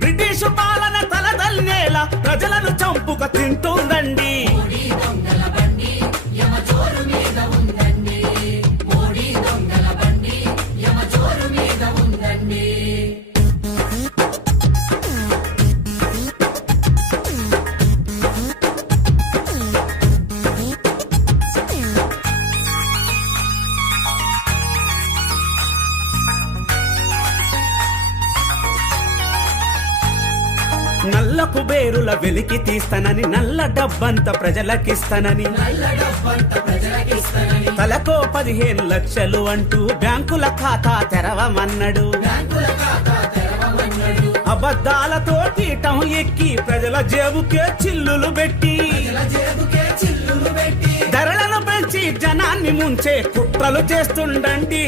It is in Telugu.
బ్రిటిషు పాలన తలదల్లేలా ప్రజలను చంపుక తింటుందండి. నల్ల కుబేరుల వెలికి తీస్తానని, నల్ల డబ్బంత ప్రజలకిస్తానని, తలకో 15 లక్షలు అంటూ బ్యాంకుల ఖాతా తెరవమన్నాడు. అబద్ధాలతో కీటం ఎక్కి ప్రజల జేబుకే చిల్లులు పెట్టి, ధరలను పెంచి జనాన్ని ముంచే కుట్రలు చేస్తుండండి.